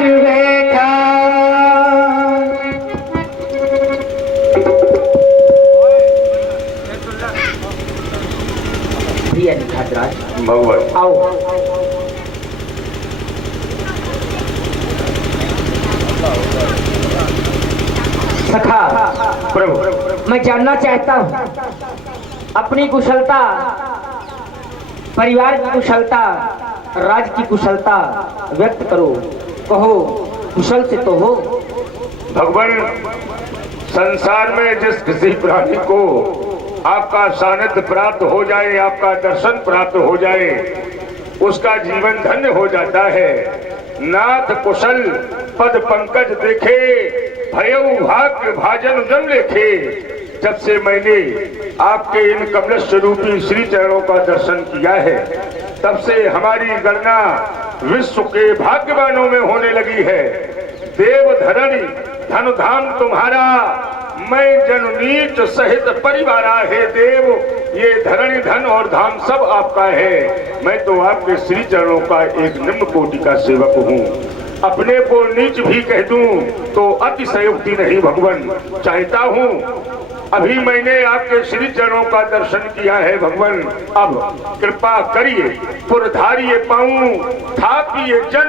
बैठा प्रिय निखातराज भगवान आओ। सखा प्रभु मैं जानना चाहता हूँ अपनी कुशलता, परिवार की कुशलता, राज की कुशलता व्यक्त करो। कहो कुशल से तो हो। भगवान, संसार में जिस किसी प्राणी को आपका सानिध्य प्राप्त हो जाए, आपका दर्शन प्राप्त हो जाए, उसका जीवन धन्य हो जाता है। नाथ कुशल पद पंकज देखे, भयउ भाग्य भाजन जन लेखे। जब से मैंने आपके इन कमल स्वरूपी श्री चरणों का दर्शन किया है, तब से हमारी गणना विश्व के भाग्यवानों में होने लगी है। देव धरणी धन धाम तुम्हारा, मैं जन नीच सहित परिवारा है देव। ये धरणी धन और धाम सब आपका है। मैं तो आपके श्री चरणों का एक निम्न कोटि का सेवक हूँ। अपने को नीच भी कह दूं तो अतिशयोक्ति नहीं भगवान। चाहता हूँ अभी मैंने आपके श्री चरणों का दर्शन किया है भगवान, अब कृपा करिए, पुरधारिये पाऊं, थापिए जन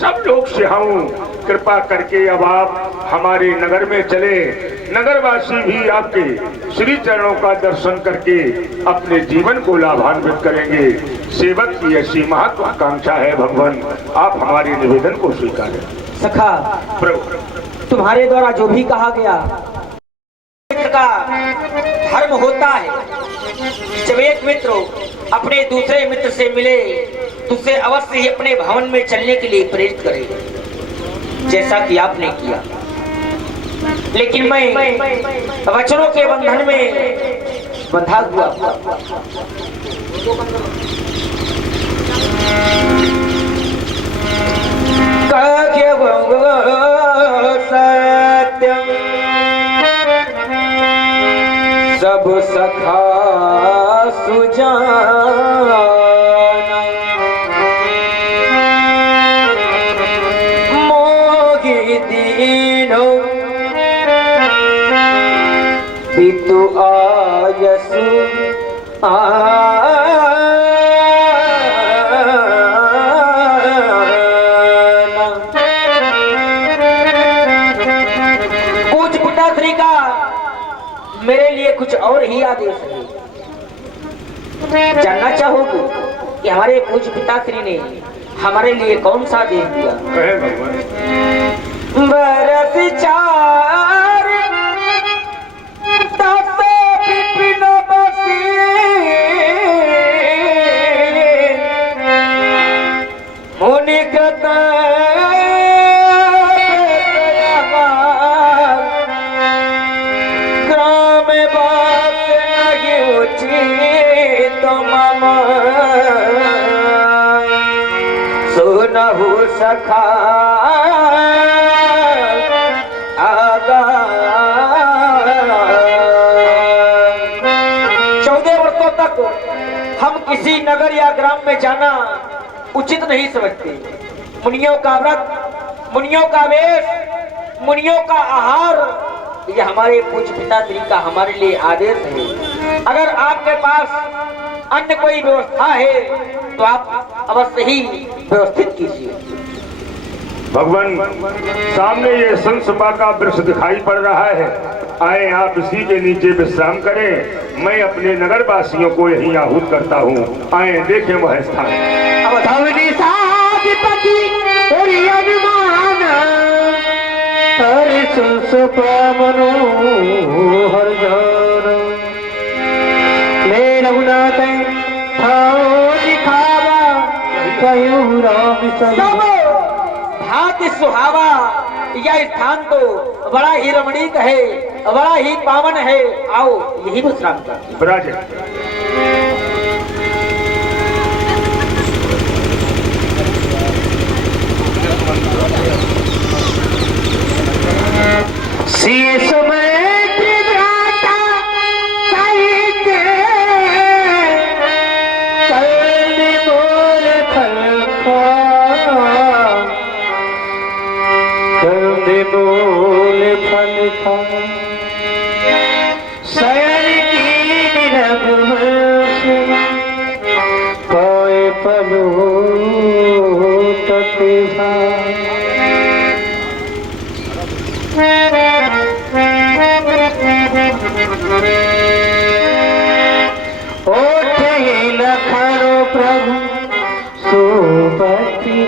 सब लोग सिहाऊं। कृपा करके अब आप हमारे नगर में चले। नगरवासी भी आपके श्री चरणों का दर्शन करके अपने जीवन को लाभान्वित करेंगे। सेवक की ऐसी महत्वाकांक्षा है भगवान, आप हमारे निवेदन को स्वीकारें। सखा प्रभु तुम्हारे द्वारा जो भी कहा गया का धर्म होता है। जब एक मित्र अपने दूसरे मित्र से मिले तो उसे अवश्य ही अपने भवन में चलने के लिए प्रेरित करे, जैसा कि आपने किया। लेकिन मैं वचनों के बंधन में बंधा हुआ। सत्यम सब सखा सुजाना, मोहि दीनो पितु आयसु आना। कुछ पिताश्री का मेरे लिए कुछ और ही आदेश है। जानना चाहोगे कि हमारे पूज्य पिताश्री ने हमारे लिए कौन सा आदेश दिया? कहे भगवान। बरस चार दस विपिन बसी, मुनि कृत सुनहु सखा आगा। 14 वर्षों तक हम किसी नगर या ग्राम में जाना उचित नहीं समझते। मुनियों का व्रत, मुनियों का वेश, मुनियों का आहार, ये हमारे पूज्य पिताश्री का हमारे लिए आदेश है। अगर आपके पास अन्य कोई व्यवस्था है तो आप अवश्य ही व्यवस्थित कीजिए। भगवान, सामने ये संसपा का वृक्ष दिखाई पड़ रहा है, आए आप इसी के नीचे विश्राम करें। मैं अपने नगर वासियों को यहीं आहूत करता हूँ। आए देखें वह स्थान। अवधवनी साधिपति तेरी अनुमान, हरि संसपा मनोहर जान। ले रघुनाथ थाओ दिखावा, कयूं राम सम। भाग्य सुहावा, यह स्थान तो बड़ा ही रमणीक है, बड़ा ही पावन है। आओ यही विश्राम कर। विराजे। शीश में विधाता साहित्य, करनी मोर खलखा। पलोटत ओठे लखरो प्रभु सोबति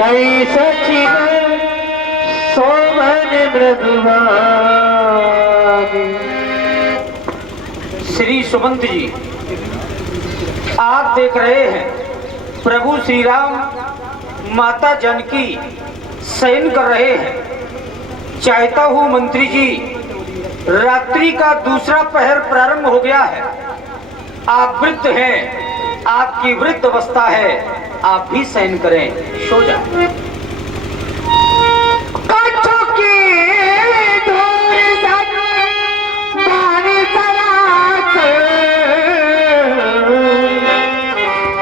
कई सचिव सोमन मृदुवानी। श्री सुमंत जी, आप देख रहे हैं प्रभु श्री राम माता जानकी शयन कर रहे हैं। चाहता हूँ मंत्री जी, रात्रि का दूसरा पहर प्रारंभ हो गया है। आप वृद्ध हैं, आपकी वृद्ध अवस्था है, आप भी शयन करें, सो जाए।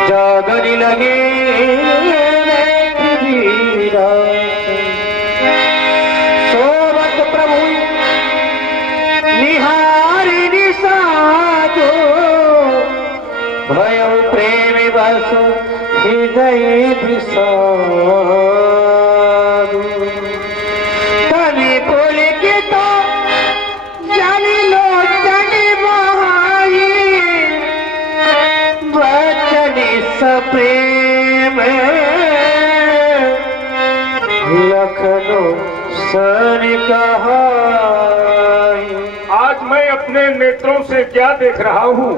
जागने लगे सोवत प्रभु निहारी निसादो भयो प्रेम बसो हृदय विषादो। तभी बोल के तो जानी लो जानी बहाई वचनी सप्रेम लखनो सन कहाई। आज मैं अपने नेत्रों से क्या देख रहा हूँ,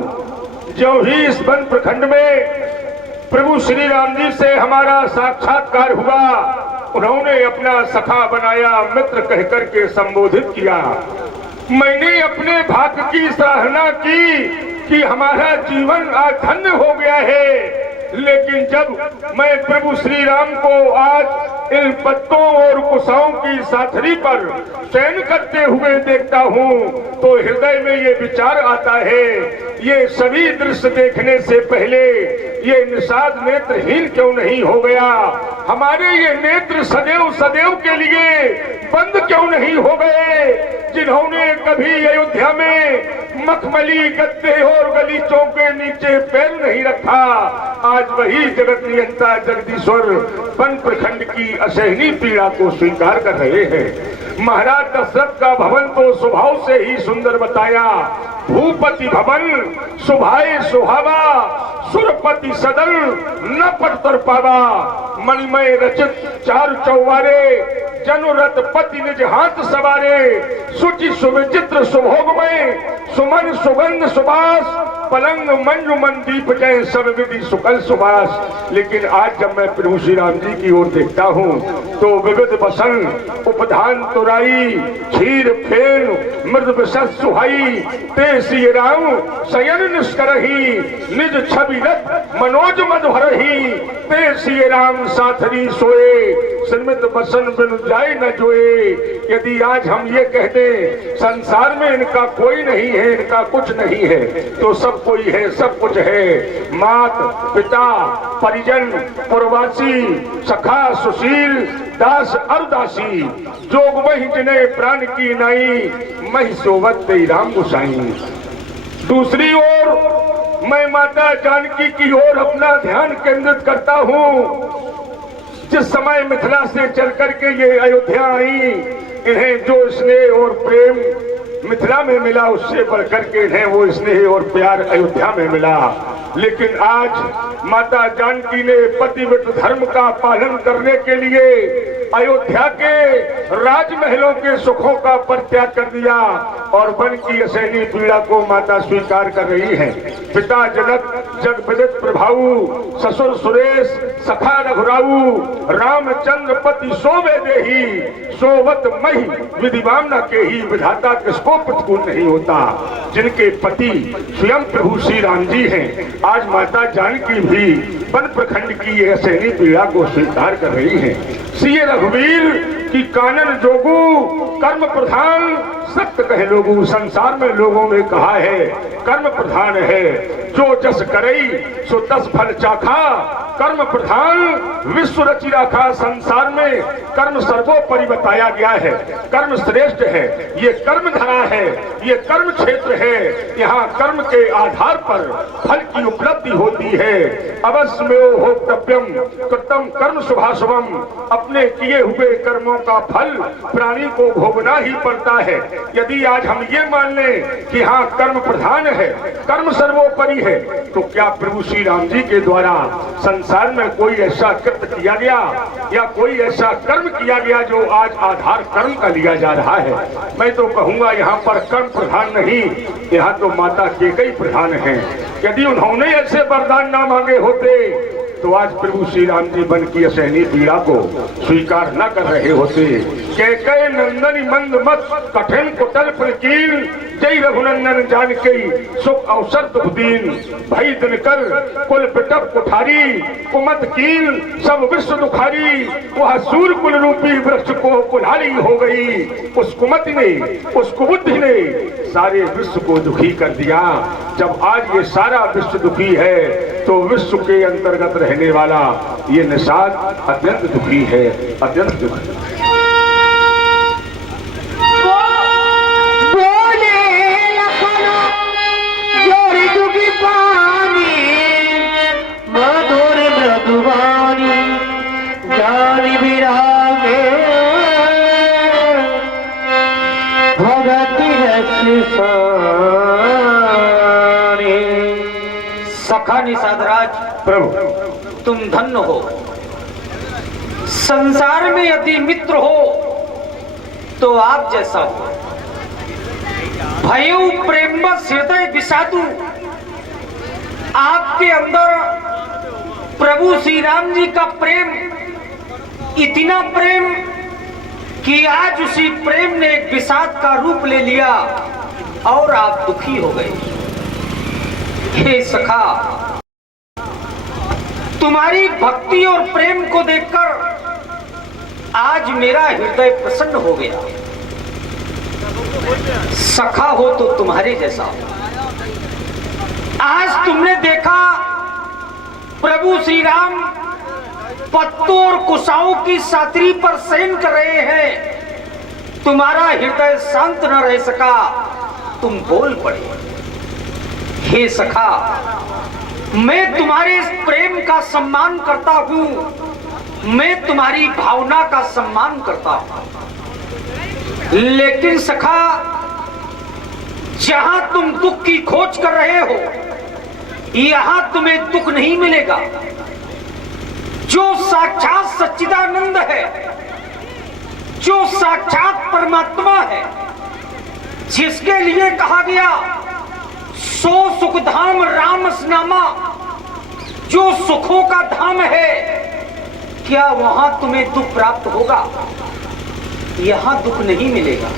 जो ही इस वन प्रखंड में प्रभु श्री राम जी से हमारा साक्षात्कार हुआ, उन्होंने अपना सखा बनाया, मित्र कहकर के संबोधित किया। मैंने अपने भाग्य की सराहना की कि हमारा जीवन आज धन्य हो गया है। लेकिन जब मैं प्रभु श्री राम को आज इन पत्तों और कुशाओं की साथरी पर शयन करते हुए देखता हूँ तो हृदय में ये विचार आता है, ये सभी दृश्य देखने से पहले ये निषाद नेत्रहीन क्यों नहीं हो गया? हमारे ये नेत्र सदैव सदैव के लिए बंद क्यों नहीं हो गए? जिन्होंने कभी अयोध्या में मखमली गद्दे और गलीचों के नीचे पैर नहीं रखा, आज वही जगत नियंता जगदीश्वर वन प्रखंड की असहनीय पीड़ा को स्वीकार कर रहे हैं। महाराज दशरथ का भवन तो स्वभाव से ही सुंदर बताया, भूपति भवन सुभाए सुहावा, सुरपति सदन न पट तर पावा। मणिमय रचित चार चौवारे, जनुरथ पति निज हाथ सवारे, सुचि सुविचित्र सुभोगमय, सुमन सुगंध सुबास, पलंग मंजु मंदीप जय सब विधि सुकल सुबास। लेकिन आज जब मैं प्रभु श्री राम जी की ओर देखता हूँ तो विविध बसन उपधान तुराई, क्षीर फेन मृद विशस सुहाई, ते श्री राम शयन निष्करही, निज छवि रथ मनोज मधुरही, ते श्री राम साथरी सोए, सन्मित बसन बिन जाए न जोए। यदि आज हम ये कह दें संसार में इनका कोई नहीं है, इनका कुछ नहीं है, तो सब कोई है, सब कुछ है। मात पिता परिजन पुरवासी सखा सुशील दास अरदासी, जोग वही जिन्हें प्राण की नाई, मही सोवत तेरी राम गोसाई। दूसरी ओर मैं माता जानकी की ओर अपना ध्यान केंद्रित करता हूँ। जिस समय मिथिला से चल करके ये अयोध्या आई, इन्हें जो स्नेह और प्रेम मिथिला में मिला उससे बढ़कर के इन्हें वो स्नेह और प्यार अयोध्या में मिला। लेकिन आज माता जानकी ने पतिव्रत धर्म का पालन करने के लिए अयोध्या के राजमहलों के सुखों का परित्याग कर दिया और वन की असहनीय पीड़ा को माता स्वीकार कर रही है। पिता जनक जगविदित प्रभाऊ, ससुर सुरेश सखा रघुराऊ, रामचंद्र पति सोवे देही, सोवत मही विधिवामना के ही, विधाता किसको प्रतिकूल नहीं होता। जिनके पति स्वयं प्रभु श्री राम जी हैं, आज माता जानकी भी वन प्रखंड की यह असहनीय पीड़ा को स्वीकार कर रही है। सिए रघुवीर की कानन जोगू कर्म प्रधान सत्य कहे लोगू। संसार में लोगों में कहा है कर्म प्रधान है, जो जस करई सो दस फल चाखा। कर्म प्रधान विश्व रचि राखा। संसार में कर्म सर्वोपरि बताया गया है, कर्म श्रेष्ठ है, ये कर्म धरा है, ये कर्म क्षेत्र है। यहाँ कर्म के आधार पर फल की उपलब्धि होती है। अवश्य में भोक्तव्यम कृतम कर्म शुभाशुभम। अपने किए हुए कर्मों का फल प्राणी को भोगना ही पड़ता है। यदि आज हम ये मान लें कि हाँ कर्म प्रधान है, कर्म सर्वोपरि है, तो क्या प्रभु श्री राम जी के द्वारा संसार में कोई ऐसा कृत्य किया गया या कोई ऐसा कर्म किया गया जो आज आधार कर्म का लिया जा रहा है? मैं तो कहूंगा यहाँ पर कर्म प्रधान नहीं, यहाँ तो माता केकई प्रधान है। यदि उन्होंने ऐसे वरदान ना मांगे होते तो आज प्रभु श्री राम जी बन की असहनीय पीड़ा को स्वीकार न कर रहे होते। कैकेयी नंदनी मंद मत कठिन कुटल प्रकील। जय रघुनंदन जान के सुख अवसर दुख दीन। भई दिनकर कुल पिटप कुठारी कुमत कील। सब विश्व दुखारी वह सूर कुल रूपी वृक्ष को कुल्हाड़ी हो गई। उस कुमति ने उस कुबुद्धि ने सारे विश्व को दुखी कर दिया। जब आज ये सारा विश्व दुखी है तो विश्व के अंतर्गत रहने वाला ये निषाद अत्यंत दुखी है, अत्यंत दुखी। मधुर मृदुवानी जानी विरागे भगति रस सखा निषादराज प्रभु तुम धन्य हो। संसार में यदि मित्र हो तो आप जैसा हो। भयउ प्रेम हृदय विषादु। आपके अंदर प्रभु श्री राम जी का प्रेम, इतना प्रेम कि आज उसी प्रेम ने एक विषाद का रूप ले लिया और आप दुखी हो गए। हे सखा, तुम्हारी भक्ति और प्रेम को देखकर आज मेरा हृदय प्रसन्न हो गया। सखा हो तो तुम्हारे जैसा हो। आज तुमने देखा प्रभु श्री राम पत्तों और कुशाओं की सातरी पर शयन कर रहे हैं। तुम्हारा हृदय शांत न रह सका, तुम बोल पड़े। हे सखा, मैं तुम्हारे इस प्रेम का सम्मान करता हूं, मैं तुम्हारी भावना का सम्मान करता हूं। लेकिन सखा, जहां तुम दुख की खोज कर रहे हो यहां तुम्हें दुख नहीं मिलेगा। जो साक्षात सच्चिदानंद है, जो साक्षात परमात्मा है, जिसके लिए कहा गया सो सुख धाम राम स्नामा, जो सुखों का धाम है, क्या वहां तुम्हें दुख प्राप्त होगा? यहां दुख नहीं मिलेगा।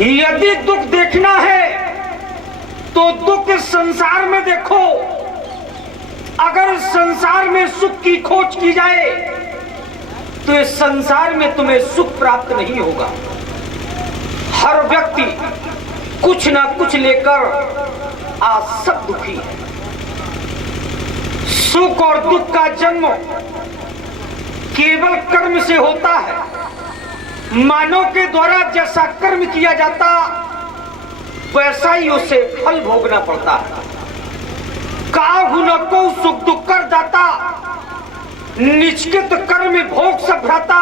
यदि दुख देखना है तो दुख इस संसार में देखो। अगर संसार में सुख की खोज की जाए तो इस संसार में तुम्हें सुख प्राप्त नहीं होगा। हर व्यक्ति कुछ ना कुछ लेकर आज सब दुखी है। सुख और दुख का जन्म केवल कर्म से होता है। मानव के द्वारा जैसा कर्म किया जाता वैसा ही उसे फल भोगना पड़ता है। काहु न को सुख दुख कर दाता, निश्चित कर्म भोग सब भ्राता।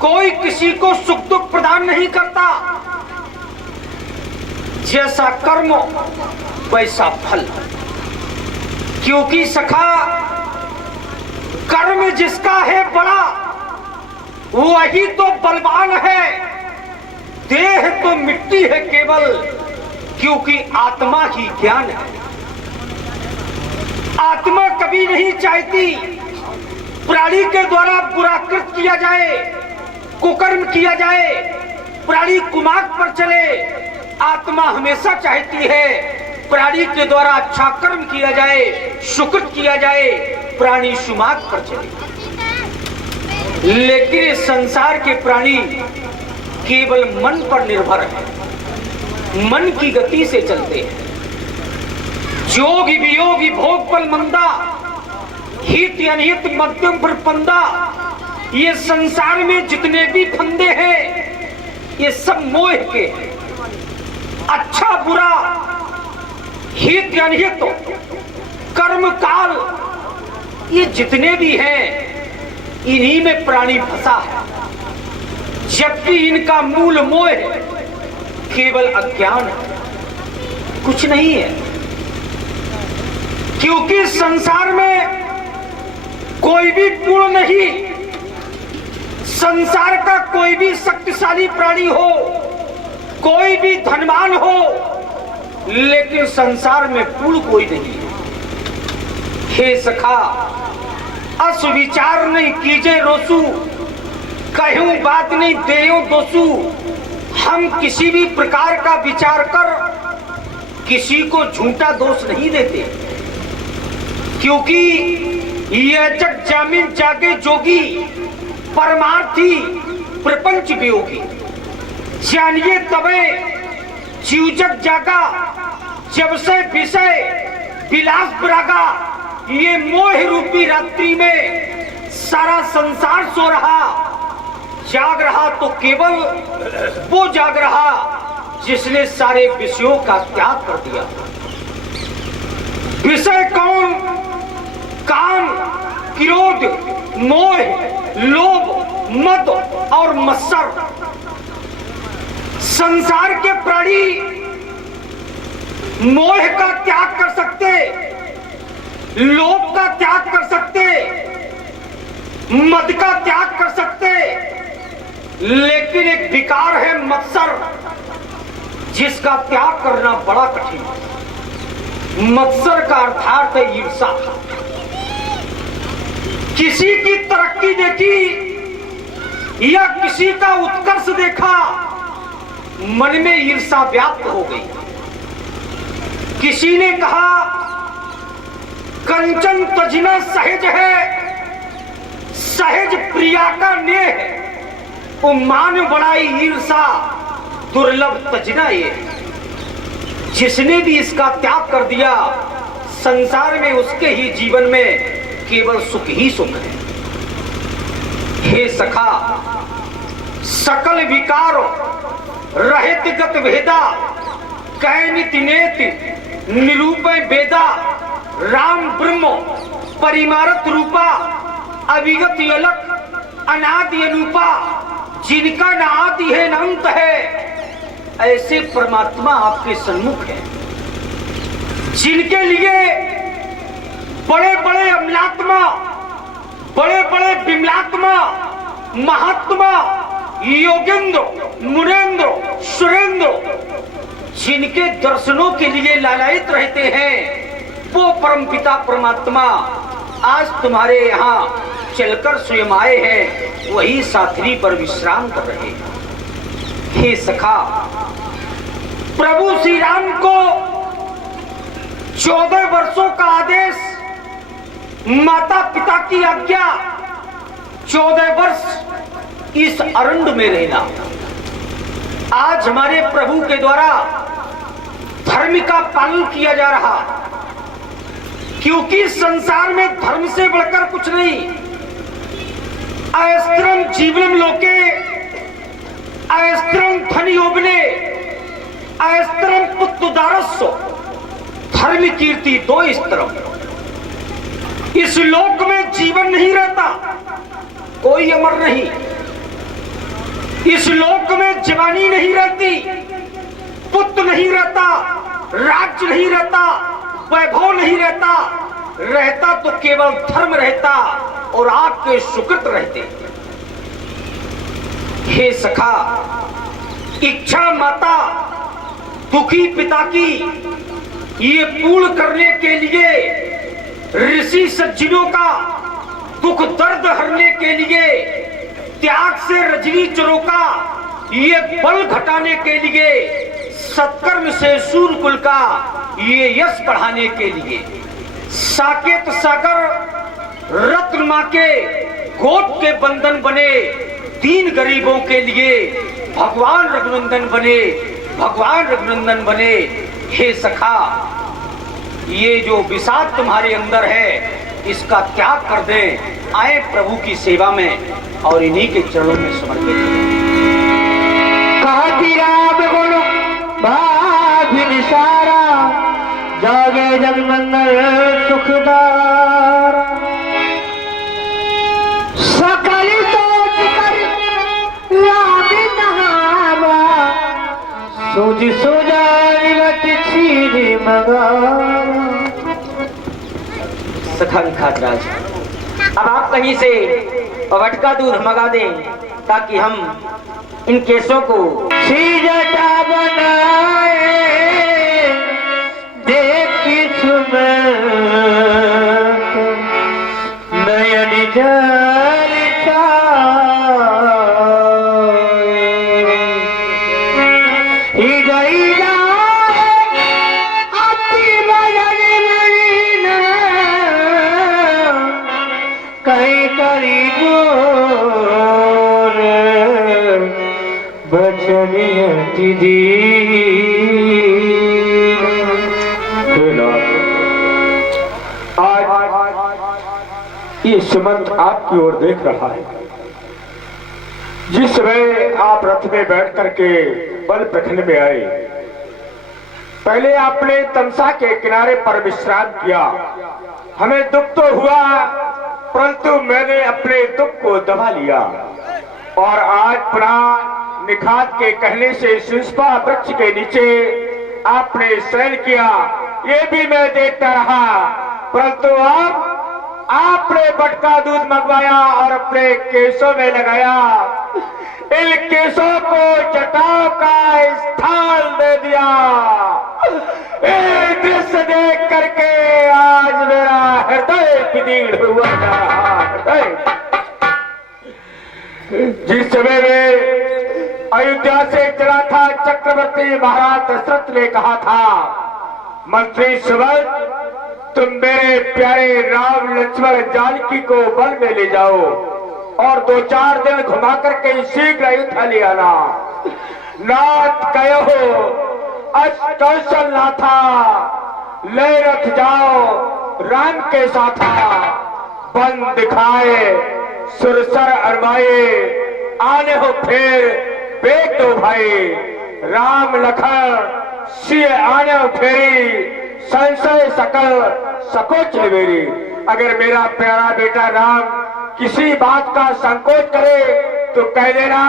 कोई किसी को सुख दुख प्रदान नहीं करता। जैसा कर्म वैसा फल। क्योंकि सखा, कर्म जिसका है बड़ा वही तो बलवान है। देह तो मिट्टी है केवल, क्योंकि आत्मा ही ज्ञान है। आत्मा कभी नहीं चाहती प्राणी के द्वारा बुरा कृत किया जाए, कुकर्म किया जाए, प्राणी कुमार्ग पर चले। आत्मा हमेशा चाहती है प्राणी के द्वारा अच्छा कर्म किया जाए, सुकृत किया जाए, प्राणी सुमार्ग पर चले। लेकिन इस संसार के प्राणी केवल मन पर निर्भर है, मन की गति से चलते हैं। जोगी वियोगी भोग बल मंदा, हित अनहित मध्यम पर पंदा। ये संसार में जितने भी फंदे हैं ये सब मोह के हैं। अच्छा बुरा, हित अनहित, कर्म काल, ये जितने भी हैं इन्हीं में प्राणी फंसा है, जबकि इनका मूल मोह केवल अज्ञान है, कुछ नहीं है। क्योंकि संसार में कोई भी पूर्ण नहीं, संसार का कोई भी शक्तिशाली प्राणी हो, कोई भी धनवान हो, लेकिन संसार में पूर्ण कोई नहीं है। हे सखा, अस विचार नहीं कीजे रोसू, कहूं बात नहीं देयो दोसू। हम किसी भी प्रकार का विचार कर किसी को झूठा दोष नहीं देते, क्योंकि यह जग जामिन जागे जोगी, परमार्थी प्रपंच वियोगी। जानिए तबे जीव जग जागा, जब से विषय विलास बरागा। ये मोह रूपी रात्रि में सारा संसार सो रहा, जाग रहा तो केवल वो जाग रहा जिसने सारे विषयों का त्याग कर दिया। विषय कौन? काम, क्रोध, मोह, लोभ, मद और मत्सर। संसार के प्राणी मोह का त्याग कर सकते, लोभ का त्याग कर सकते, मद का त्याग कर सकते, लेकिन एक विकार है मत्सर, जिसका त्याग करना बड़ा कठिन है। मत्सर का अर्थात है ईर्षा। किसी की तरक्की देखी या किसी का उत्कर्ष देखा, मन में ईर्षा व्याप्त हो गई। किसी ने कहा कंचन तजना सहज है, सहज प्रिया का नेह है। वो मान बढ़ाई ईर्षा दुर्लभ तजना ये। जिसने भी इसका त्याग कर दिया, संसार में उसके ही जीवन में केवल सुख ही सुख है। हे सखा, सकल विकार रहित गत भेदा, कैनित नेति निरूपय वेदा। राम ब्रह्म परिमारत रूपा, अविगत अलक अनादि अनुपा। जिनका न आदि है न अंत है, ऐसे परमात्मा आपके सन्मुख है। जिनके लिए बड़े बड़े अमलात्मा, बड़े बड़े विमलात्मा, महात्मा, योगेंद्र, मुनेन्द्र, सुरेंद्र, जिनके दर्शनों के लिए लालायित रहते हैं, वो परमपिता परमात्मा आज तुम्हारे यहाँ चलकर स्वयं आए हैं, वही साथरी पर विश्राम कर रहे हैं। हे सखा, प्रभु श्री राम को 14 वर्षों का आदेश, माता पिता की आज्ञा, 14 वर्ष इस अरण्य में रहना। आज हमारे प्रभु के द्वारा धर्म का पालन किया जा रहा, क्योंकि संसार में धर्म से बढ़कर कुछ नहीं। अस्त्रम जीवनम लोके अस्त्रम धन योगने अस्त्रम पुत्तुदारस्व। धर्म कीर्ति दो स्त्रम। इस लोक में जीवन नहीं रहता, कोई अमर नहीं। इस लोक में जवानी नहीं रहती, पुत्र नहीं रहता, राज्य नहीं रहता, वैभव नहीं रहता। रहता तो केवल धर्म रहता और आपके सुकृत रहते। हे सखा, इच्छा माता दुखी पिता की ये पूर्ण करने के लिए, ऋषि सज्जनों का दुख दर्द हरने के लिए, त्याग से रजनी चरों का ये बल घटाने के लिए, सत्कर्म से सूर्यकुल का ये यश बढ़ाने के लिए, साकेत सागर रत्न मां के गोद के बंधन बने, दीन गरीबों के लिए भगवान रघुनंदन बने, भगवान रघुनंदन बने। हे सखा, ये जो विषाद तुम्हारे अंदर है इसका त्याग कर दे, आए प्रभु की सेवा में और इन्हीं के चरणों में समर्पित कहती राम गुण भाभी निसारा, जागे जगमंगल सुखदार। सकल सोच कर राम नहावा, सूझ सूझा छीनी मगा। सखा निखातराज, अब आप कहीं से वटका दूध मंगा दें ताकि हम इन केसों को सीजटा बनाए, देखी सुमन नयन जल कहीं करी गोर बचनियति दी। आज ये सुमंत आपकी ओर देख रहा है। जिस समय आप रथ में बैठ करके बल प्रखंड में आए, पहले आपने तमसा के किनारे पर विश्राम किया। हमें दुख तो हुआ, परंतु मैंने अपने दुख को दबा लिया और आज पुनः निखात के कहने से शिष्पा वृक्ष के नीचे आपने शयन किया। ये भी मैं देखता रहा, परंतु अब आपने बटका दूध मंगवाया और अपने केसों में लगाया। इन केसों को जटाओं का स्थान दे दिया। ये दृश्य देख करके आज मेरा हृदय विदीर्ण हुआ जा रहा। हृदय जिस समय में अयोध्या से चला था, चक्रवर्ती महाराज दशरथ ने कहा था, मंत्री सुबल तुम मेरे प्यारे राम लक्ष्मण जानकी को वन में ले जाओ और 2-4 दिन घुमा करके शीघ्र अयोध्या ले आना। नाथ कहो कौशल नाथा, ले रथ जाओ राम के साथा। बन दिखाए सुरसर अरमाए, आने हो फिर बेग दो भाई। राम लखन सिय आने हो फेरी, संशय सकल सकोच मेरी। अगर मेरा प्यारा बेटा राम किसी बात का संकोच करे तो कह देना,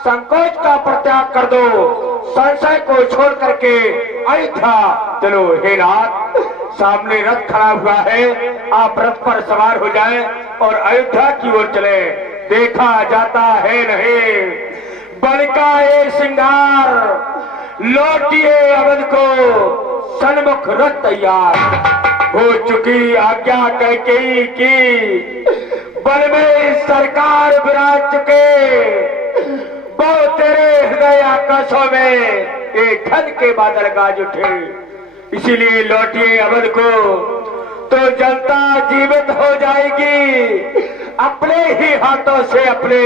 संकोच का परित्याग कर दो, संशय को छोड़ करके अयोध्या चलो। हे नाथ, सामने रथ खड़ा हुआ है, आप रथ पर सवार हो जाएं और अयोध्या की ओर चले। देखा जाता है नहीं बल का ये श्रृंगार, लौटिए अवध को सन्मुख रथ तैयार। हो चुकी आज्ञा कैकेयी की, बल में सरकार विराज चुके। बहु तेरे हृदय आकाशों में एक घन के बादल गाज उठे। इसीलिए लौटिए अवध को, तो जनता जीवित हो जाएगी। अपने ही हाथों से अपने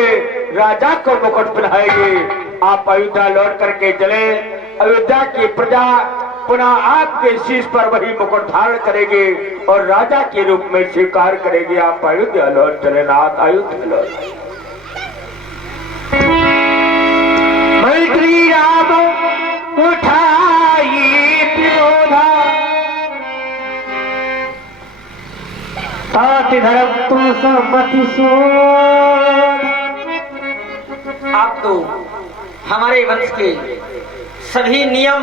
राजा को मुकुट पहनाएगी। आप अयोध्या लौट करके चले, अयोध्या की प्रजा पुनः आपके शीश पर वही मुकुट धारण करेगी और राजा के रूप में स्वीकार करेगी। आप अयोध्या लौट चले नाथ, अयोध्या लौट। मंत्री राम उठाई विरोधा, तात धर्म तुम सम्मति सोध। आप तो हमारे वंश के सभी नियम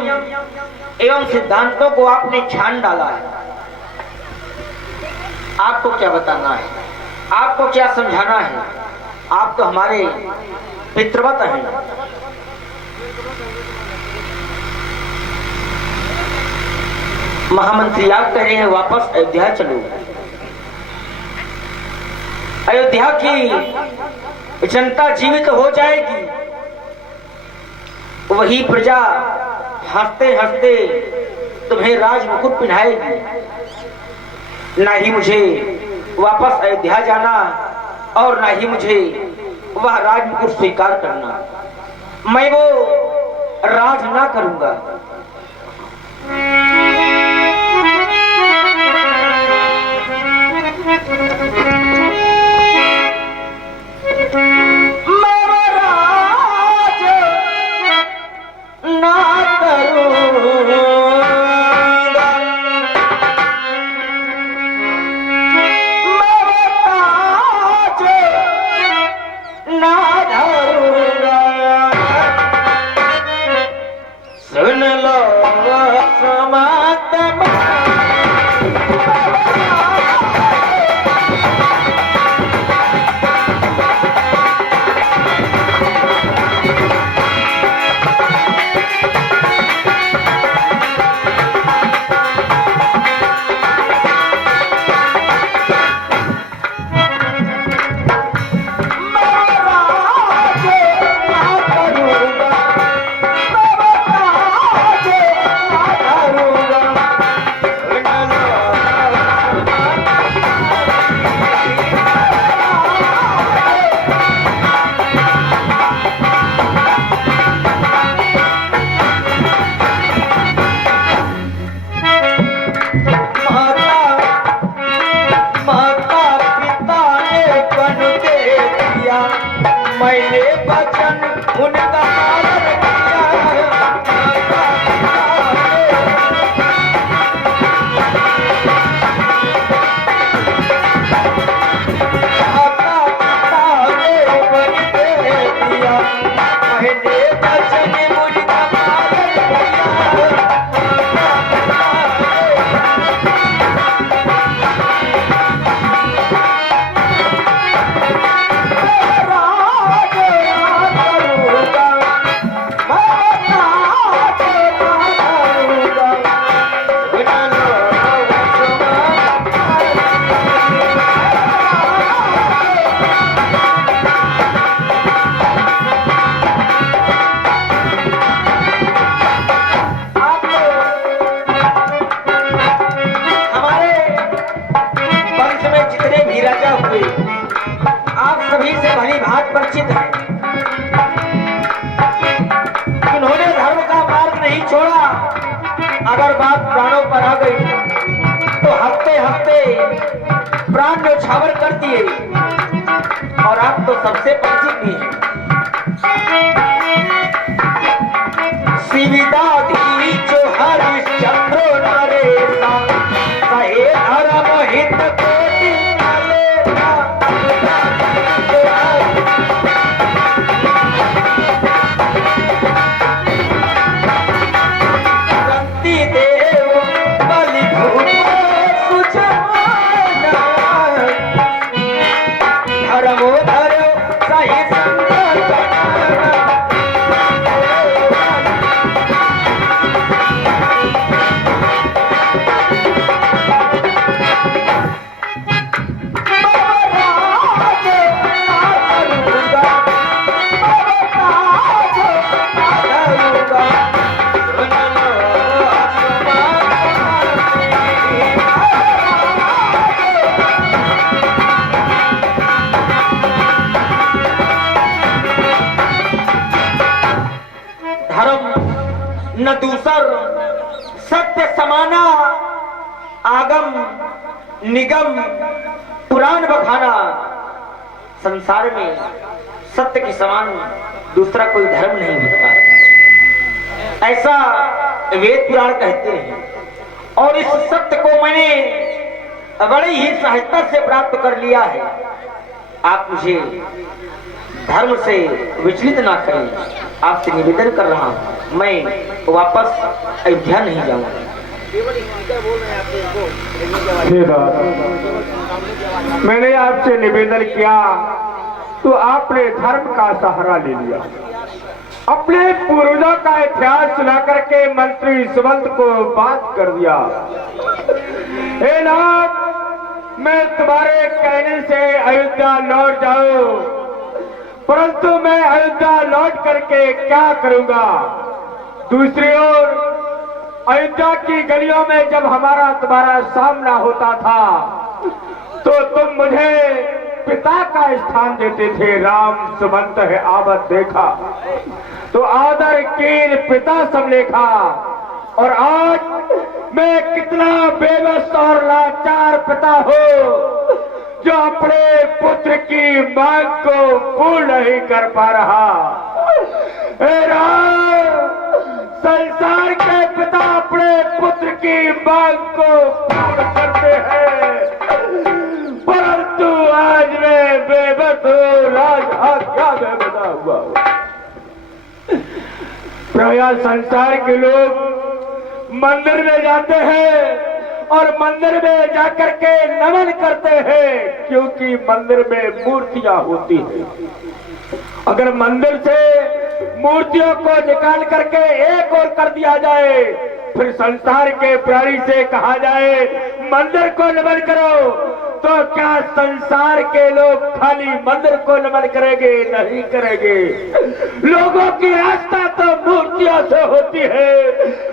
एवं सिद्धांतों को आपने छान डाला है। आपको क्या बताना है, आपको क्या समझाना है? आप तो हमारे पितृवत हैं। महामंत्री आप कह रहे हैं वापस अयोध्या चलो। अयोध्या की जनता जीवित हो जाएगी, वही प्रजा हंसते हंसते तुम्हें राज मुकुट पहनाएगी। ना ही मुझे वापस अयोध्या जाना और ना ही मुझे वह राजमुकुट स्वीकार करना। मैं वो राज ना करूंगा। मैं वो राज ना करूंगा। ना धरूंगा। सुन लो समात्मा मैंने वचन उनका पालन किया। माता पिता ने वन दे दिया। मैंने वचन उनका पालन किया। आप सभी से भली भांति परिचित हैं। इन्होंने धर्म का मार्ग नहीं छोड़ा। अगर बात प्राणों पर आ गई तो हफ्ते हफ्ते प्राण न्यौछावर कर दिए। और आप तो सबसे परिचित भी हैं। शिविदाधि जो हरिश्चंद्र नरेशा कहे धर्म हित कोटि नलेशा। शक्ति देव बलि भूमि सुजमाना। धर्मो धर्म सही संग बनाना। न दूसर सत्य समाना। आगम निगम पुराण बखाना। संसार में सत्य के समान दूसरा कोई धर्म नहीं होता, ऐसा वेद पुराण कहते हैं। और इस सत्य को मैंने बड़ी ही सहजता से प्राप्त कर लिया है। आप मुझे धर्म से विचलित ना करें। आपसे निवेदन कर रहा हूं, मैं वापस अयोध्या नहीं जाऊंगा। मैंने आपसे निवेदन किया तो आपने धर्म का सहारा ले लिया। अपने पूर्वजों का इतिहास सुना करके मंत्री सुमंत को बात कर दिया। हे नाथ, मैं तुम्हारे कहने से अयोध्या लौट जाऊं, परंतु मैं अयोध्या लौट करके क्या करूंगा। दूसरी ओर अयोध्या की गलियों में जब हमारा तुम्हारा सामना होता था तो तुम मुझे पिता का स्थान देते थे। राम सुमंत है आवत देखा, तो आदर कीन पिता सब लेखा। और आज मैं कितना बेबस और लाचार पिता हूँ जो अपने पुत्र की मांग को पूर्ण नहीं कर पा रहा। हे राम, संसार के पिता अपने पुत्र की मांग को पूर्ण करते हैं, परंतु आज मैं बेबस हूँ। राज क्या मैं बता हुआ प्रया संसार के लोग मंदिर में जाते हैं और मंदिर में जाकर के नमन करते हैं, क्योंकि मंदिर में मूर्तियां होती हैं। अगर मंदिर से मूर्तियों को निकाल करके एक और कर दिया जाए, फिर संसार के प्राणी से कहा जाए मंदिर को नमन करो, तो क्या संसार के लोग खाली मंदिर को नमन करेंगे? नहीं करेंगे। लोगों की आस्था तो मूर्तियों से होती है।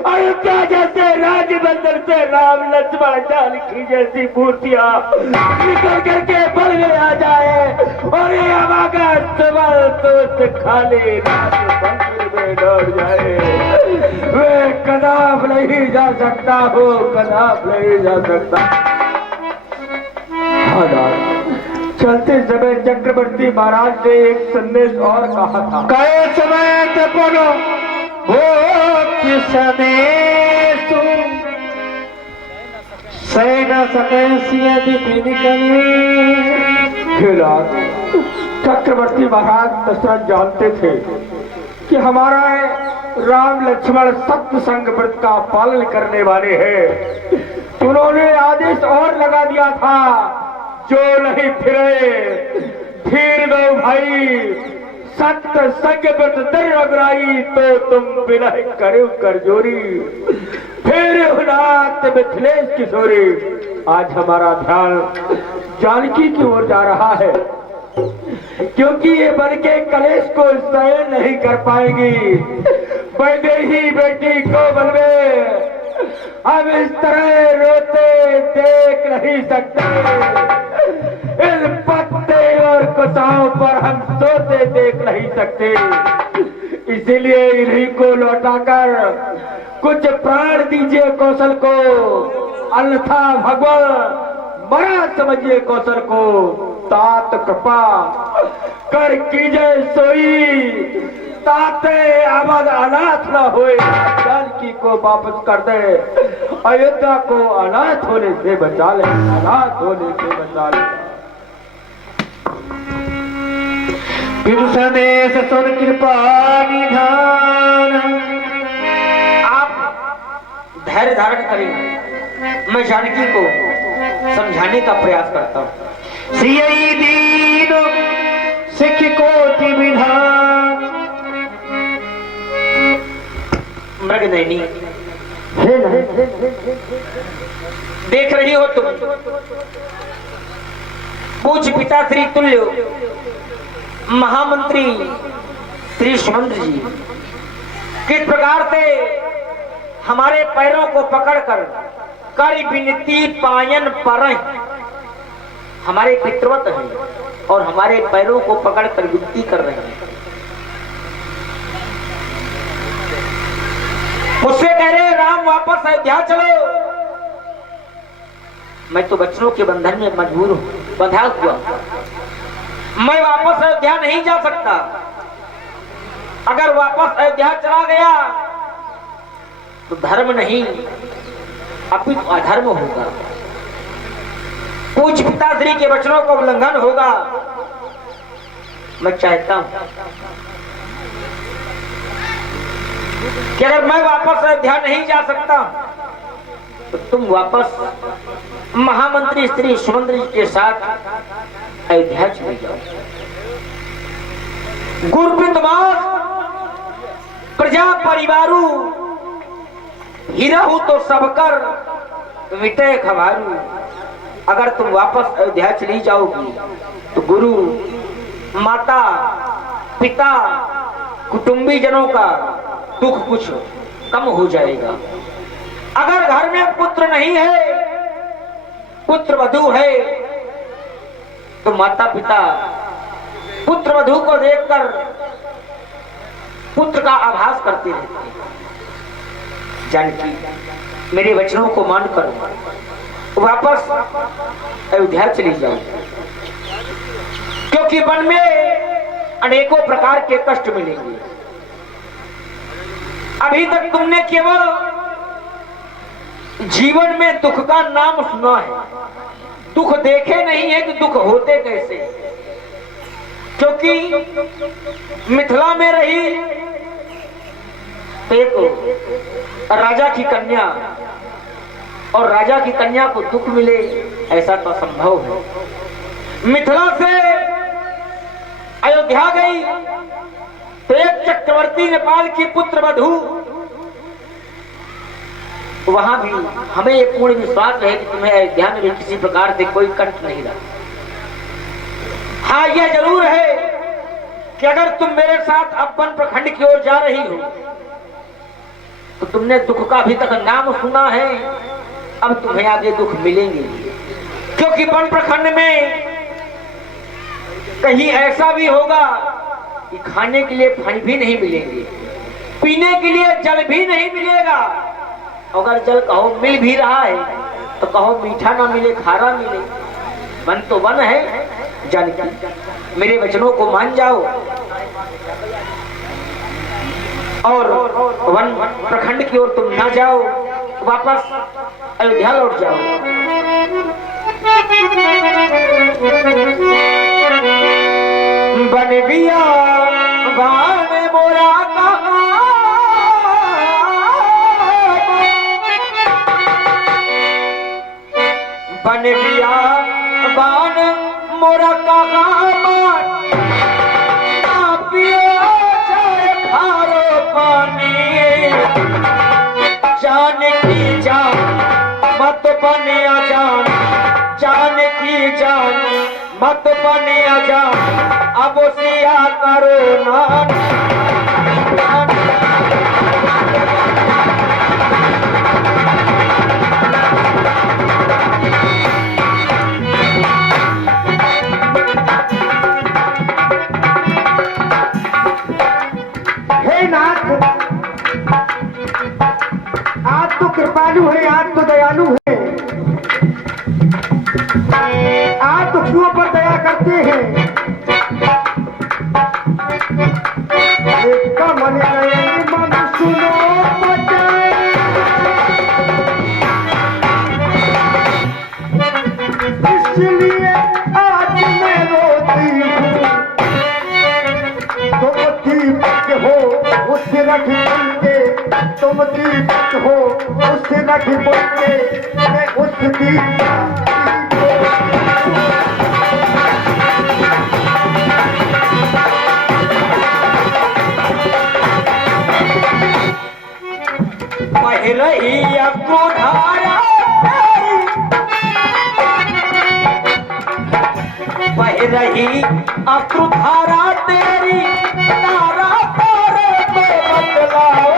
अयोध्या जैसे राज मंदिर से राम लक्ष्मण जानकी जैसी मूर्तियां निकल करके बल में आ जाए और ये हमारा सवाल तो खाली राज मंदिर में लौट जाए, वे कदाप नहीं जा सकता हो, कदाप नहीं जा सकता। चलते समय चक्रवर्ती महाराज ने एक संदेश और कहा था। कहे समय तो बोलो हो कि संदेश सेना समेत यदि निकले। चक्रवर्ती महाराज दशरथ जानते थे कि हमारा राम लक्ष्मण सत्य संग व्रत का पालन करने वाले हैं। उन्होंने आदेश और लगा दिया था, जो नहीं फिर दो भाई, सत्य संग व्रत दर अग्राई, तो तुम विनय करो कर जोरी, फिर नाथ मिथिलेश किशोरी। आज हमारा ध्यान जानकी की ओर जा रहा है, क्योंकि ये बन के कलेश को सहन नहीं कर पाएगी। वैदेही बेटी को बन में अब इस तरह रोते देख नहीं सकते, इन पत्ते और कुताओं पर हम सोते देख नहीं सकते। इसीलिए इन्हीं को लौटाकर कुछ प्राण दीजिए कौशल को, अन्यथा भगवान मरा समझिए कौशल को। तात कृपा कर कीजिए सोई, ताते अवध अनाथ न होए। जानकी को वापस कर दे, अयोध्या को अनाथ होने से बचा ले, अनाथ होने से बचा ले। फिर संदेश सुन कृपा निधान। आप धैर्य धारण करें, मैं जानकी को समझाने का प्रयास करता हूँ। सियई दीन सिख कोटि विधान। मृगनयनी, देख रही हो तुम, पूज्य पिता श्री तुल्य महामंत्री श्री सुमंत्र जी किस प्रकार से हमारे पैरों को पकड़कर कर विनती पायन पर हमारे पितृवत हैं और हमारे पैरों को पकड़कर विनती कर रहे हैं। मुझसे कह रहे राम वापस अयोध्या चलो। मैं तो बच्चों के बंधन में मजबूर हूं, बंधा हुआ, मैं वापस अयोध्या नहीं जा सकता। अगर वापस अयोध्या चला गया तो धर्म नहीं अपितु अधर्म होगा, पूज्य पिताश्री के वचनों का उल्लंघन होगा। मैं चाहता हूं कि अगर मैं वापस अयोध्या नहीं जा सकता तो तुम वापस महामंत्री श्री सुमंत्र जी के साथ अयोध्या चले जाओ। गुरपितमास प्रजा परिवारू हीरा हूं तो सबकर विटय खबारू। अगर तुम वापस अयोध्या चली जाओगी तो गुरु माता पिता कुटुंबी जनों का दुख कुछ कम हो जाएगा। अगर घर में पुत्र नहीं है, पुत्र वधू है, तो माता पिता पुत्र वधू को देखकर पुत्र का आभास करते रहते हैं। जानकी मेरे वचनों को मानकर वापस अयोध्या चली जाओ, क्योंकि वन में अनेकों प्रकार के कष्ट मिलेंगे। अभी तक तुमने केवल जीवन में दुख का नाम सुना है, दुख देखे नहीं है कि दुख होते कैसे। क्योंकि मिथिला में रही एक राजा की कन्या और राजा की कन्या को दुख मिले, ऐसा तो संभव है। मिथिला से अयोध्या गई तो एक चक्रवर्ती नेपाल की पुत्र वधू, वहां भी हमें ये पूर्ण विश्वास है कि तुम्हें अयोध्या में भी किसी प्रकार से कोई कष्ट नहीं रहा। हाँ, यह जरूर है कि अगर तुम मेरे साथ अपन प्रखंड की ओर जा रही हो तो तुमने दुख का अभी तक नाम सुना है, अब तुम्हें आगे दुख मिलेंगे। क्योंकि वन प्रखंड में कहीं ऐसा भी होगा कि खाने के लिए फल भी नहीं मिलेंगे, पीने के लिए जल भी नहीं मिलेगा। अगर जल कहो मिल भी रहा है तो कहो मीठा ना मिले, खारा मिले। वन तो वन है। जानकी मेरे वचनों को मान जाओ और वन प्रखंड की ओर तुम ना जाओ, वापस अयोध्या लौट जाओ। बन गया बाण मोरा का बन गया बाण मोरा का खारो पानी जान की जान मत बने जान, जान की जान मत बने जान, अब सिया करो ना। आज तो कृपालु है, आज तो दयालु है, आज तो क्यों पर दया करते हैं। मन सुनो इसलिए आज मैं रोती हूँ। तुम दीपक हो उससे रख के, तुम दीपक हो उससे रख के, मैं उस दीप बह रही अक्रोधारा तेरी, बह रही अक्रोधारा तेरी, तारा तारे तो बतलाओ।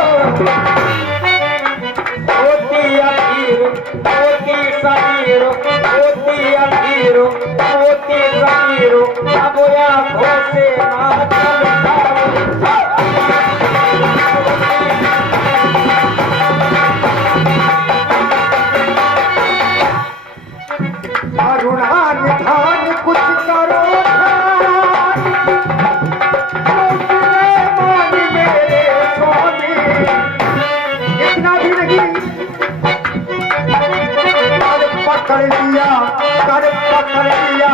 होती अधीर होती शरीर, होती अधीर होती शरीर, अब आंखों से ना चलता। धान कुछ करो मान मेरे स्वामी, इतना भी नहीं। कर पकड़ लिया, कर पकड़ लिया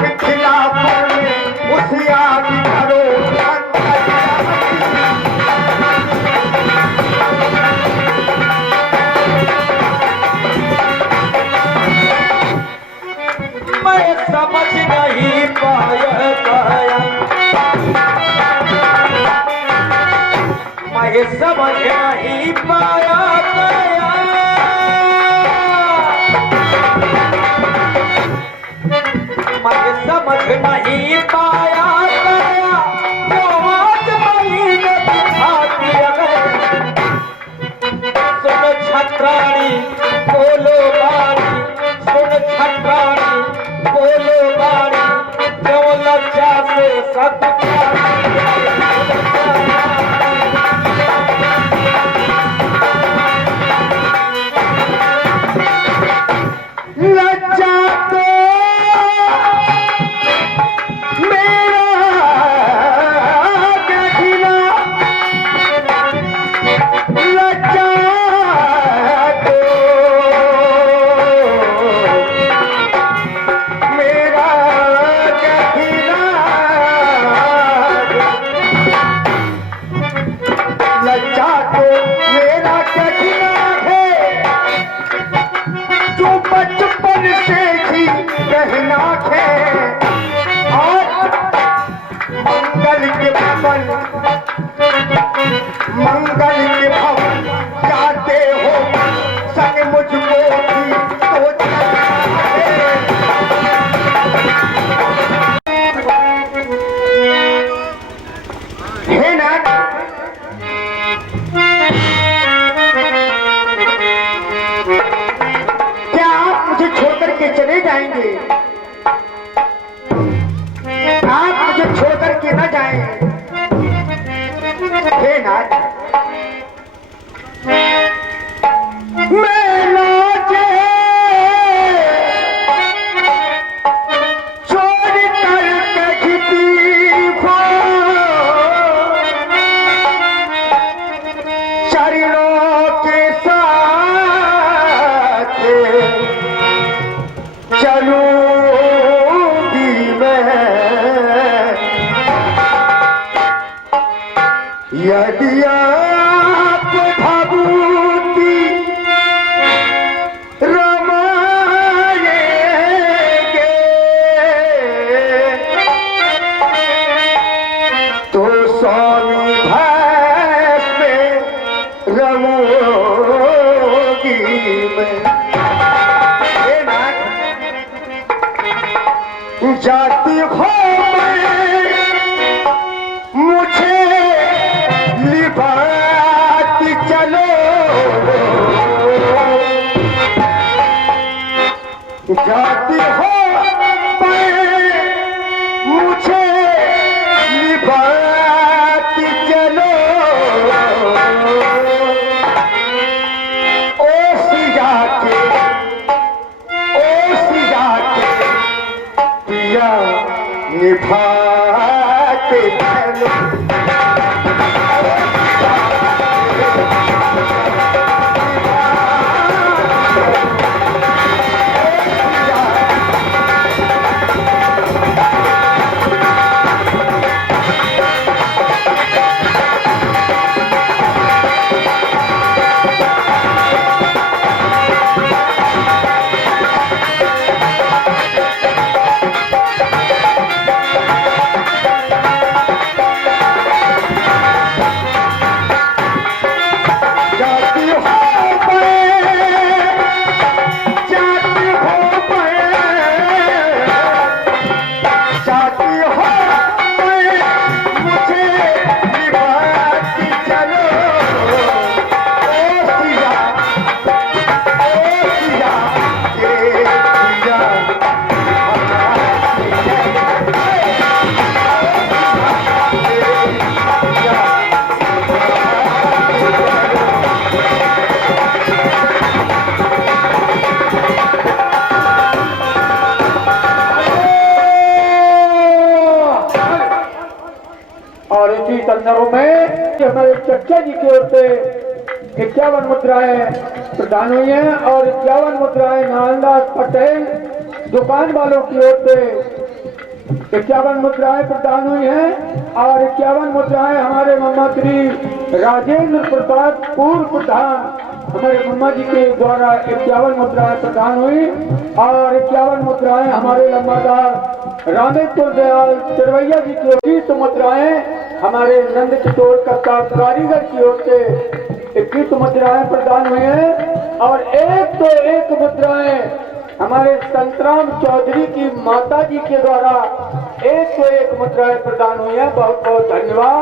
मिथिलापुर में उस याद करो। मैं समझ नहीं पाया गया, मैं समझ नहीं पाया गया, मैं समझ नहीं पाया गया, जो आज महीने दिखा दिया गया। सुन छत्राणी बोलो बाणी, सुन छत्राणी बोलो बाणी, कहना है और मंगल के भवन जाते हो संग मुझको भी तो है ना। क्या आप मुझे छोड़ करके चले जाएंगे? आप मुझे छोड़ करके न जाएंगे? हे नाथ, मैं लाजे छोड़ कर कहती हो चरणों के साथ चलूंगी मैं, यदि आप भभूति रमाएंगे तो स्वामी भैंस में रमूंगी मैं। हे नाथ, जाती हो मुझे लिबात चलो, जाती हो मुझे लिबात चलो, ओ सिया के पिया निभाते चलो। और इसी संदर्भ में हमारे चर्चा जी की ओर से 51 मुद्राएं प्रदान हुई हैं और 51 मुद्राएं नारायणदास पटेल दुकान वालों की ओर से 51 मुद्राएं प्रदान हुई हैं और 51 मुद्राएं हमारे मम्मा श्री राजेंद्र प्रसाद पूर्व प्रधान हमारे मम्मा जी के द्वारा 51 मुद्राएं प्रदान हुई और 51 मुद्राएं हमारे लंबादार रामेश्वर दयाल तिरवैया जी की ओर से मुद्राएं हमारे नंद किशोर कत्ता कारीगर की ओर से 21 मुद्राएं प्रदान हुई हैं और 101 मुद्राएं हमारे संतराम चौधरी की माता जी के द्वारा 101 मुद्राएं प्रदान हुई हैं। बहुत बहुत धन्यवाद।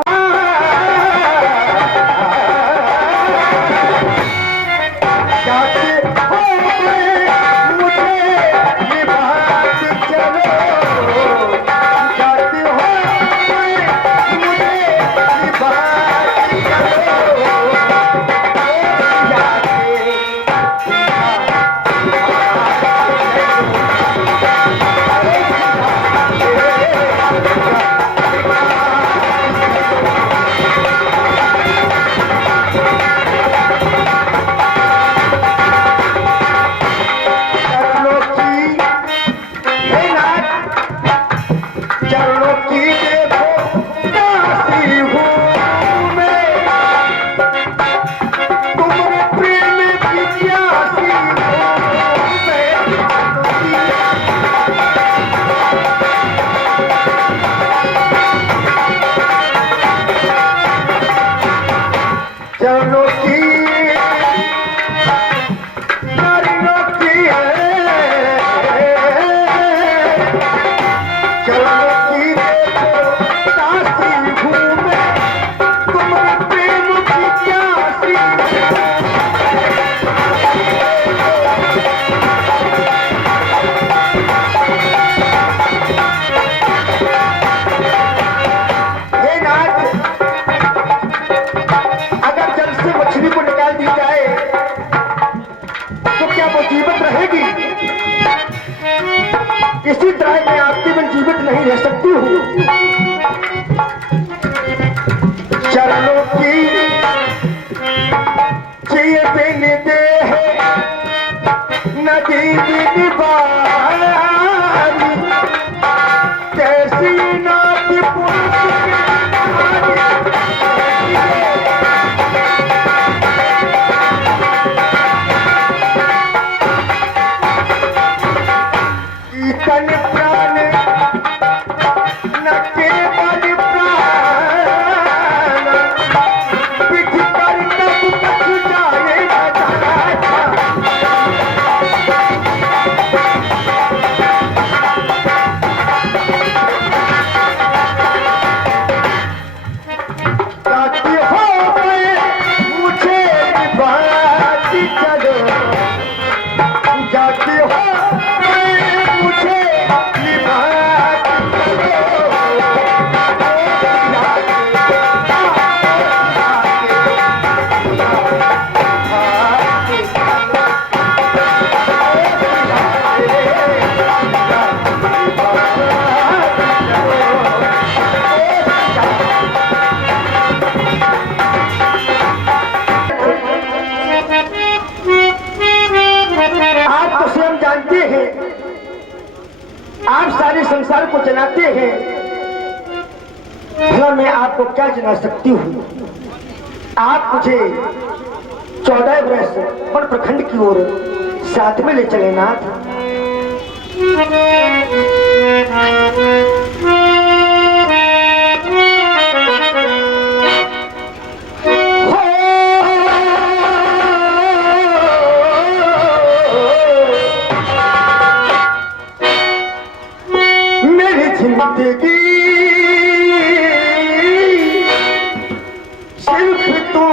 इसी तरह मैं आपके बिन जीवित नहीं रह सकती हूँ। चरणों की जिए बिन दे नदी बिन बारी, कैसी नाथ पुरुष तन प्राण न केवल प्राण, पिठ पर तब तक जाए जाती हो मुझे बात चलो, जाती हो मुझे आप सारे संसार को जनाते हैं, भला मैं आपको क्या जना सकती हूँ। आप मुझे 14 वर्ष पर प्रखंड की ओर साथ में ले चले नाथ। जिंदगी सिर्फ तो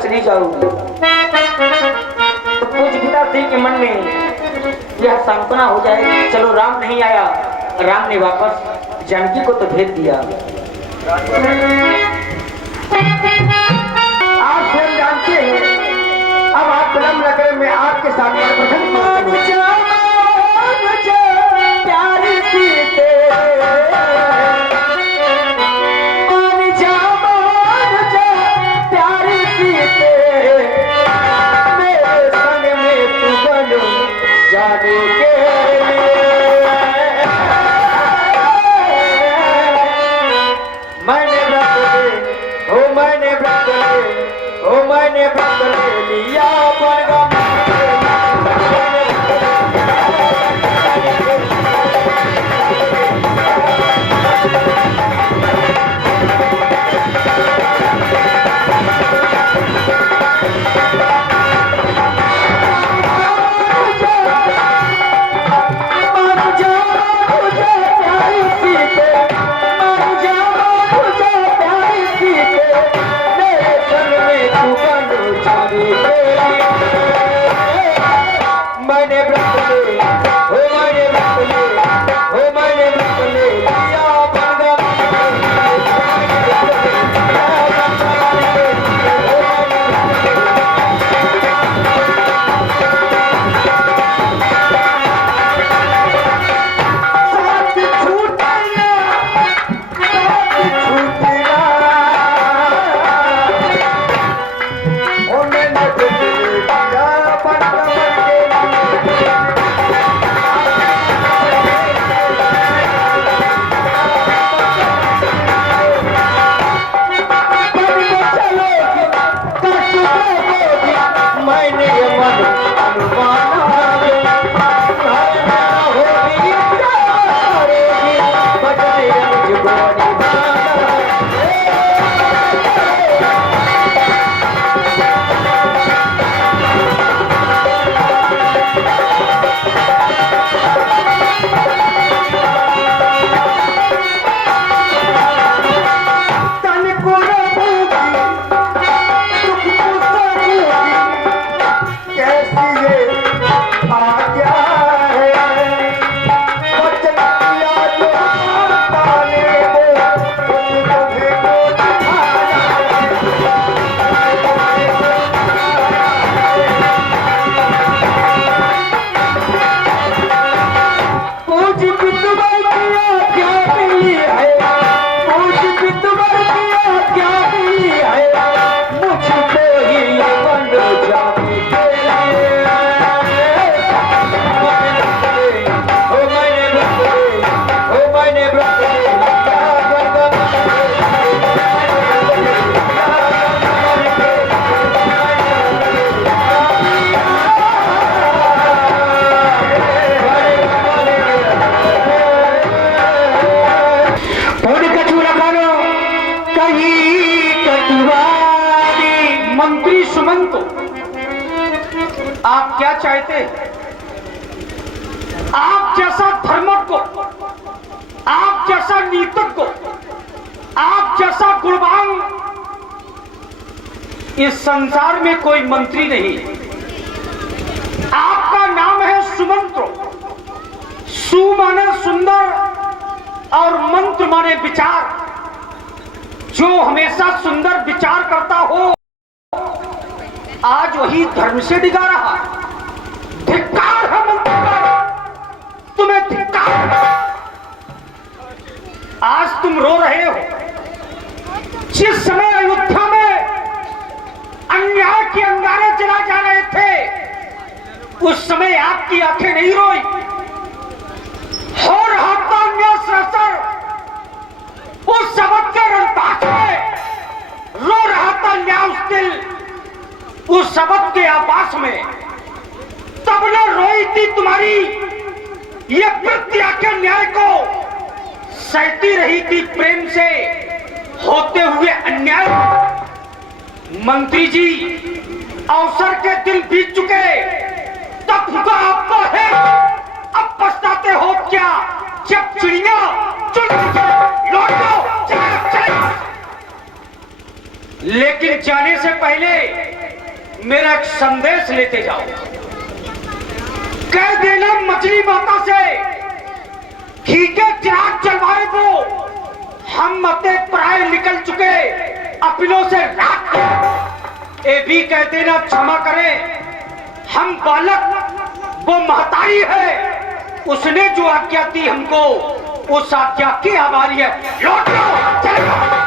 चली जाओगी तो कुछ पिता जी के मन में यह सांत्वना हो जाएगी, चलो राम नहीं आया। राम ने वापस जानकी को तो भेज दिया। आप स्वयं जानते हैं अब आप कलम नगर में आपके सामने प्रथम प्यारी सीते मैंने व्रत ले लिया मंत्री सुमंत, आप क्या चाहते हैं? आप जैसा धर्मज्ञ को, आप जैसा नीतिज्ञ को, आप जैसा गुणवान इस संसार में कोई मंत्री नहीं। आपका नाम है सुमंत्र। सु माने सुंदर और मंत्र माने विचार। जो हमेशा सुंदर विचार करता हो आज वही धर्म से डिगा रहा। धिक्कार है मंत्र का, तुम्हें धिक्कार। आज तुम रो रहे हो। जिस समय अयोध्या में अन्याय के अंगारे चला जा रहे थे उस समय आपकी आंखें नहीं रोई। हो रहा था अन्याय सरासर, उस शब्द के रंगपात में रो रहा था न्याय उस दिल, उस शब्द के आवास में। तब न रोई थी तुम्हारी ये प्रत्या के न्याय को, सहती रही थी प्रेम से होते हुए अन्याय। मंत्री जी अवसर के दिन बीत चुके, तब हुआ आपको है। अब पछताते हो क्या? जब चिड़िया चुन लौट जाओ, चले। लेकिन जाने से पहले मेरा एक संदेश लेते जाओ। कह देना मछली माता से खींचे चिराग जलवाए को, हम मते प्राय निकल चुके अपनों से रात को। ये भी कह देना क्षमा करें, हम बालक वो महतारी है, उसने जो आज्ञा दी हमको उस आज्ञा की आभारी है। लौट लो, चले जाओ।